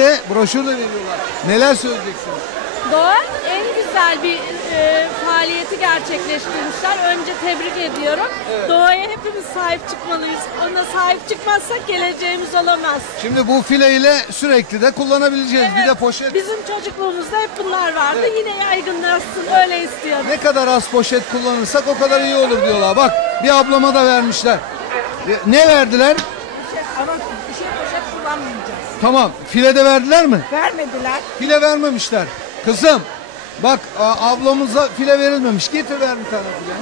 de broşür de veriyorlar. Neler söyleyeceksiniz? Doğa en güzel bir e, faaliyeti gerçekleştirmişler. Önce tebrik ediyorum. Doğaya hepimiz sahip çıkmalıyız. Ona sahip çıkmazsak geleceğimiz olamaz. Şimdi bu fileyle sürekli de kullanabileceğiz. Bir de Evet, poşet. Bizim çocukluğumuzda hep bunlar vardı. Evet. Yine yaygınlaşsın öyle istiyorum. Ne kadar az poşet kullanırsak o kadar iyi olur diyorlar. Bak bir ablama da vermişler. Ne verdiler? Ama bir şey poşet kullanmayacağız. Tamam. File de verdiler mi? Vermediler. File vermemişler. Kızım bak a- ablamıza file verilmemiş. Getir ver bir tane file.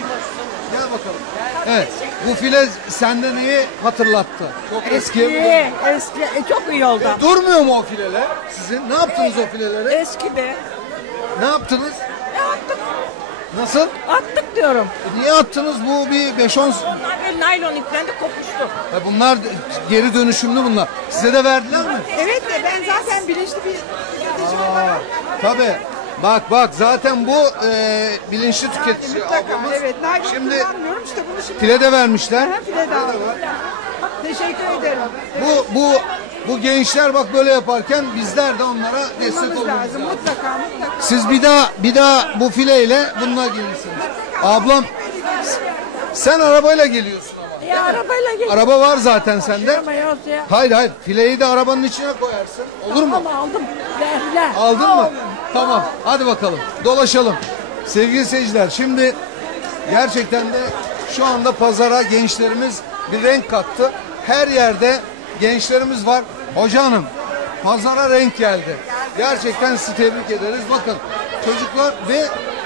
Gel bakalım. Evet. Bu file sende neyi hatırlattı? Çok eski. Eski, eski. E, çok iyi oldu. Durmuyor mu o fileler? Sizin ne yaptınız o fileleri? Eski de. Ne yaptınız? E, Nasıl? attık diyorum. E, Niye attınız? Bu bir 5-10... Onlar el naylon ipten de kopuştu. Ha, Bunlar geri dönüşümlü bunlar. Size de verdiler mi? Evet de ben zaten bilinçli bir tüketici olarak Tabii. Bak bak zaten bu e, bilinçli tüketici mutlaka ablamız. evet naylon Şimdi kullanmıyorum işte bunu şimdi file de vermişler. Ha, file de aldım. Teşekkür ederim. Bu bu bu gençler bak böyle yaparken bizler de onlara destek olmamız lazım mutlaka mutlaka. Siz bir daha bir daha bu fileyle bununla gelirsiniz. Ablam sen arabayla geliyorsun ama. Ya arabayla gel. Araba var zaten sende. Hayır hayır fileyi de arabanın içine koyarsın. Olur mu? Tamam aldım. Verdiler. Aldın mı? Tamam. Hadi bakalım. Dolaşalım. Sevgili seyirciler şimdi gerçekten de şu anda pazara gençlerimiz bir renk kattı. Her yerde gençlerimiz var. Hoca hanım pazara renk geldi. Gerçekten sizi tebrik ederiz. Bakın çocuklar ve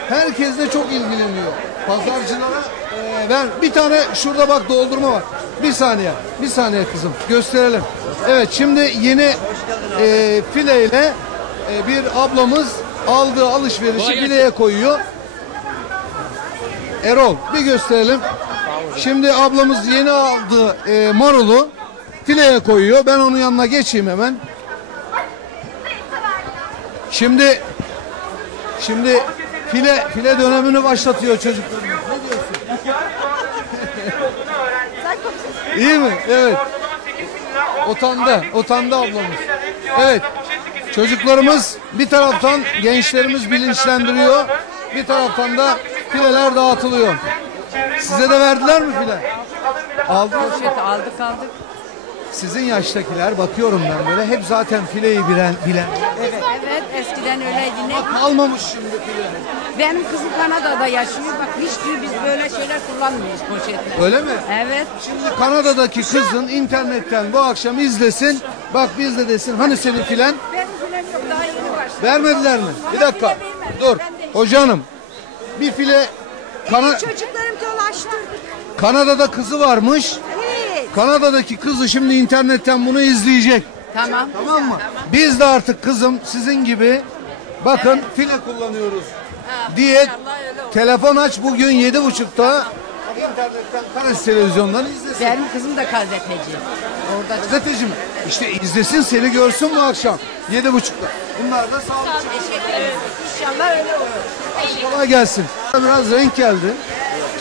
herkes de çok ilgileniyor. Pazarcılara e, ver. Bir tane şurada bak doldurma var. Bir saniye. Bir saniye kızım. Gösterelim. Evet şimdi yeni e, fileyle e, bir ablamız aldığı alışverişi fileye koyuyor. Erol bir gösterelim. Şimdi ablamız yeni aldığı e, marulu fileye koyuyor. Ben onun yanına geçeyim hemen. Şimdi şimdi file file dönemini başlatıyor çocuklar. Ne diyorsun? İyi mi? Evet. Utandı. Utandı ablamız. Evet. Çocuklarımız bir taraftan gençlerimiz bilinçlendiriyor. Bir taraftan da fileler dağıtılıyor. Size de verdiler mi file? Poşet aldık aldık. Sizin yaştakiler bakıyorum ben böyle hep zaten fileyi bilen, bilen. Evet eskiden öyleydi. Ne? Bak kalmamış şimdi file. Benim kızım Kanada'da yaşıyor. Bak hiç diyor biz böyle şeyler kullanmıyoruz poşetle. Öyle mi? Evet. Şimdi Kanada'daki kızın internetten bu akşam izlesin. Bak biz de desin hani senin filen Benim filem yok daha yeni başladı. vermediler mi? Bir dakika. Dur. Hoca hanım. Bir file Kana- Çocuklarım dolaştı. Kanada'da kızı varmış. Evet. Kanada'daki kızı şimdi internetten bunu izleyecek. Tamam. Tamam mı? Biz de artık kızım sizin gibi bakın file kullanıyoruz diye telefon aç bugün yedi buçukta internetten Karas televizyondan izlesin. Benim kızım da gazeteci. Orada Gazeteci mi? İşte izlesin seni görsün bu akşam. Yedi buçukta. Bunlar da sağlık. inşallah öyle olur. Kolay gelsin. Biraz renk geldi.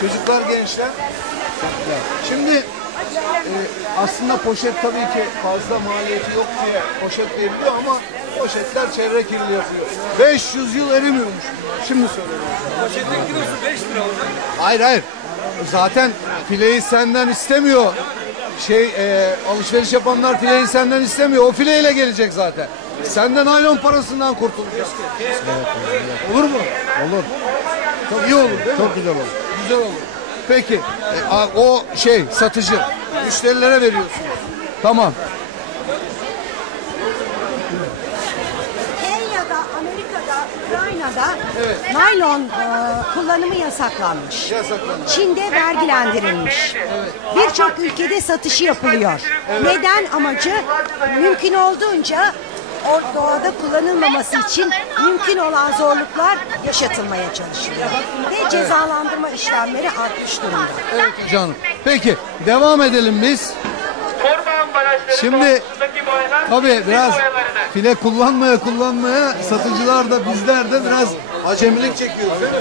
Çocuklar, gençler. Şimdi e, aslında poşet tabii ki fazla maliyeti yok diye poşet diyebiliyor ama poşetler çevre kirliliği yapıyor. 500 yıl erimiyormuş. Şimdi söylüyorum. Poşetin kilosu 5 lira olacak. Hayır hayır. Zaten fileyi senden istemiyor. Şey e, alışveriş yapanlar fileyi senden istemiyor. O fileyle gelecek zaten. Senden naylon parasından kurtulacak. Olur mu? Olur. Çok iyi olur değil mi? Çok güzel olur. Güzel olur. Peki. e, a- o şey satıcı. Müşterilere veriyorsunuz. Tamam. Kenya'da, Amerika'da, Ukrayna'da naylon e, kullanımı yasaklanmış. Yasaklanmış. Çin'de vergilendirilmiş. Birçok ülkede satışı yapılıyor. Neden amacı? Mümkün olduğunca o doğada kullanılmaması için mümkün olan zorluklar yaşatılmaya çalışılıyor. Ve cezalandırma işlemleri artmış durumda. Evet canım. Peki devam edelim biz. Şimdi Tabii biraz file kullanmaya kullanmaya satıcılar da bizler de biraz acemilik çekiyoruz değil mi?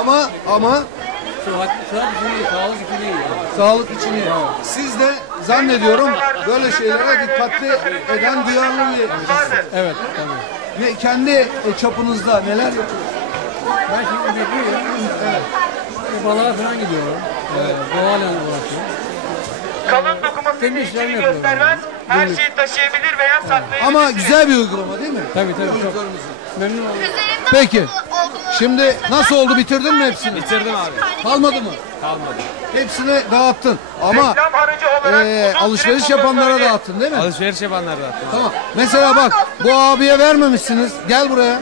Ama ama Sağlık için iyi. Sağlık için iyi. Siz de zannediyorum böyle şeylere dikkatli eden duyarlı bir Evet, tabii. Ne, kendi çapınızda neler yapıyorsunuz? Ben şimdi emekliyim. Evet. Balığa falan gidiyorum. Evet, doğayla uğraşıyorum. Kalın dokuma Kendi senin işlerimi içini yapıyorum. göstermez. Her şeyi taşıyabilir veya saklayabilir. Ama güzel bir uygulama değil mi? Tabii tabii çok. Memnun oldum. Peki. Şimdi nasıl oldu bitirdin mi hepsini? Bitirdim abi. Kalmadı mı? Kalmadı. Hepsini dağıttın. Ama Reklam aracı olarak e, uzun alışveriş süre yapanlara kullanılabilir. dağıttın değil mi? Alışveriş yapanlar da attım. Tamam. Mesela bak bu abiye vermemişsiniz. Gel buraya.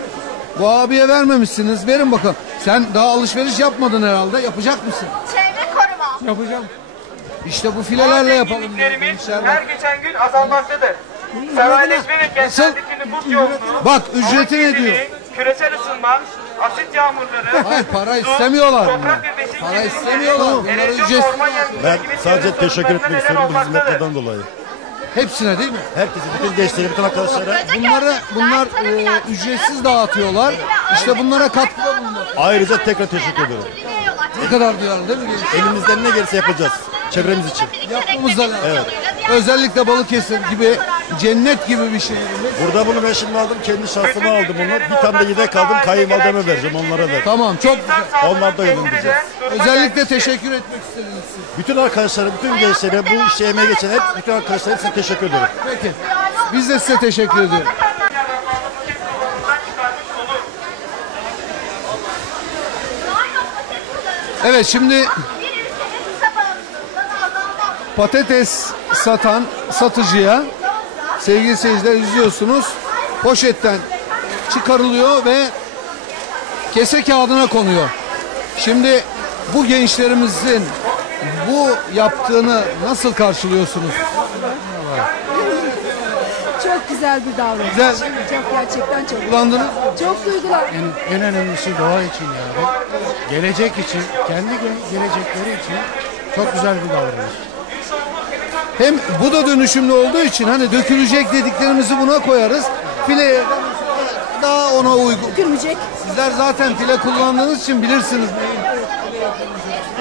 Bu abiye vermemişsiniz. Verin bakalım. Sen daha alışveriş yapmadın herhalde. Yapacak mısın? Çevre koruma. Yapacağım. İşte bu filelerle yapalım. Her geçen gün azalmaktadır. Sanayileşme ve Nasıl? kentsel nüfus yoğunluğu, Bak ücreti ne diyor? kirliliği, Küresel ısınma, asit yağmurları, Hayır para istemiyorlar. toprak ve besin Para kirliliği, istemiyorlar. Bunlara erozyon, ücretsiz. orman yangınları Ben gibi sadece çevre teşekkür sorunlarına etmek neden istiyorum bu olmaktadır. hizmetlerden dolayı. Hepsine değil mi? Herkese, bütün gençlere, bütün arkadaşlara Bunları bunlar e, ücretsiz dağıtıyorlar. İşte bunlara katkıda bulunuyor. ayrıca tekrar teşekkür ediyorum. Ne kadar duyarlı değil mi gençler? Elimizden ne gelirse yapacağız. Çevremiz için. Yapmamız da lazım. Özellikle Balıkesir gibi cennet gibi bir şehrimiz. Burada bunu ben şimdi aldım. Kendi şahsıma aldım bunu. Bir tane de yedek aldım. Kayınvalideme vereceğim. Onlara da. Tamam çok güzel. Onlar da yollayacağız. Özellikle teşekkür etmek istediniz siz. Bütün arkadaşlara, bütün gençlere, bu işe emeği geçen hep bütün arkadaşlara hepsine teşekkür ediyorum. Peki. Biz de size teşekkür ediyoruz. Evet şimdi patates satan satıcıya sevgili seyirciler izliyorsunuz poşetten çıkarılıyor ve kese kağıdına konuyor. Şimdi bu gençlerimizin bu yaptığını nasıl karşılıyorsunuz? Çok güzel bir davranış. Güzel. Çok gerçekten çok. Kullandınız. Çok duygular. En, en önemlisi doğa için yani. Gelecek için, kendi ge- gelecekleri için çok güzel bir davranış. Hem bu da dönüşümlü olduğu için hani dökülecek dediklerimizi buna koyarız. Fileye daha ona uygun. Gülmeyecek. Sizler zaten file kullandığınız için bilirsiniz.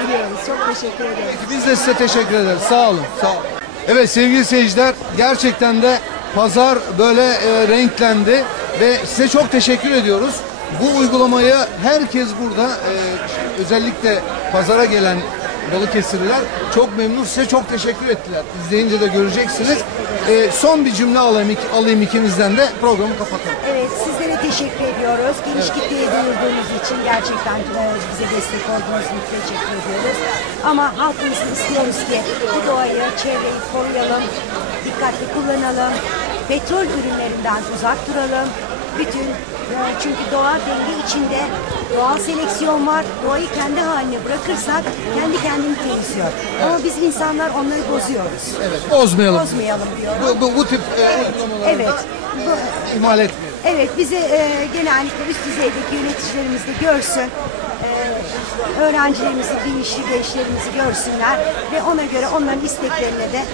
Biliyoruz. Çok teşekkür ederim. Biz de size teşekkür ederiz. Sağ olun. Sağ olun. Evet sevgili seyirciler gerçekten de pazar böyle e, renklendi ve size çok teşekkür ediyoruz. Bu uygulamayı herkes burada e, özellikle pazara gelen Balıkesirliler çok memnun size çok teşekkür ettiler. İzleyince de göreceksiniz. E, son bir cümle alayım, ik- alayım ikinizden de programı kapatalım. Evet sizlere teşekkür ediyoruz. Geniş kitleye duyurduğunuz için gerçekten e, bize destek olduğunuz için teşekkür ediyoruz. Ama halkımız istiyoruz ki bu doğayı, çevreyi koruyalım, dikkatli kullanalım, petrol ürünlerinden uzak duralım. Bütün çünkü doğa denge içinde doğal seleksiyon var. Doğayı kendi haline bırakırsak kendi kendini temizliyor. Ama biz insanlar onları bozuyoruz. Evet, bozmayalım. Bozmayalım diyorum. Bu, bu, bu tip e, uygulamalarda Evet. Bu, ihmal etmeyelim. Evet bizi e, genellikle üst düzeydeki yöneticilerimiz de görsün. E, öğrencilerimizi, bilinçli gençlerimizi görsünler ve ona göre onların isteklerine de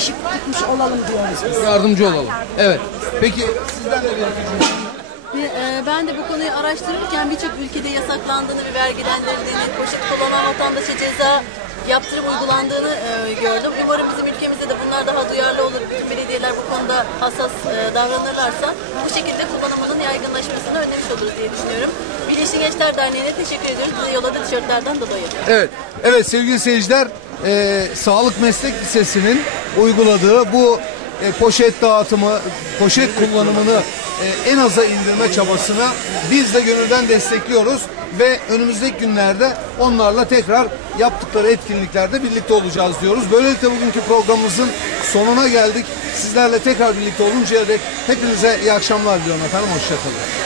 ışık tutmuş olalım diyoruz biz. Yardımcı olalım. Evet. Peki sizden de bir. Ve, e, ben de bu konuyu araştırırken birçok ülkede yasaklandığını ve vergilendirildiğini, poşet kullanan vatandaşa ceza yaptırım uygulandığını e, gördüm. Umarım bizim ülkemizde de bunlar daha duyarlı olur. Bütün belediyeler bu konuda hassas e, davranırlarsa bu şekilde kullanımının yaygınlaşmasını önlemiş oluruz diye düşünüyorum. Bilinçli Gençler Derneği'ne teşekkür ediyoruz. Bize yolladığı tişörtlerden dolayı. Evet, evet sevgili seyirciler, e, Sağlık Meslek Lisesi'nin uyguladığı bu e, poşet dağıtımı, poşet kullanımını e, en aza indirme çabasını biz de gönülden destekliyoruz ve önümüzdeki günlerde onlarla tekrar yaptıkları etkinliklerde birlikte olacağız diyoruz. Böylelikle bugünkü programımızın sonuna geldik. Sizlerle tekrar birlikte oluncaya dek hepinize iyi akşamlar diliyorum efendim. Hoşçakalın.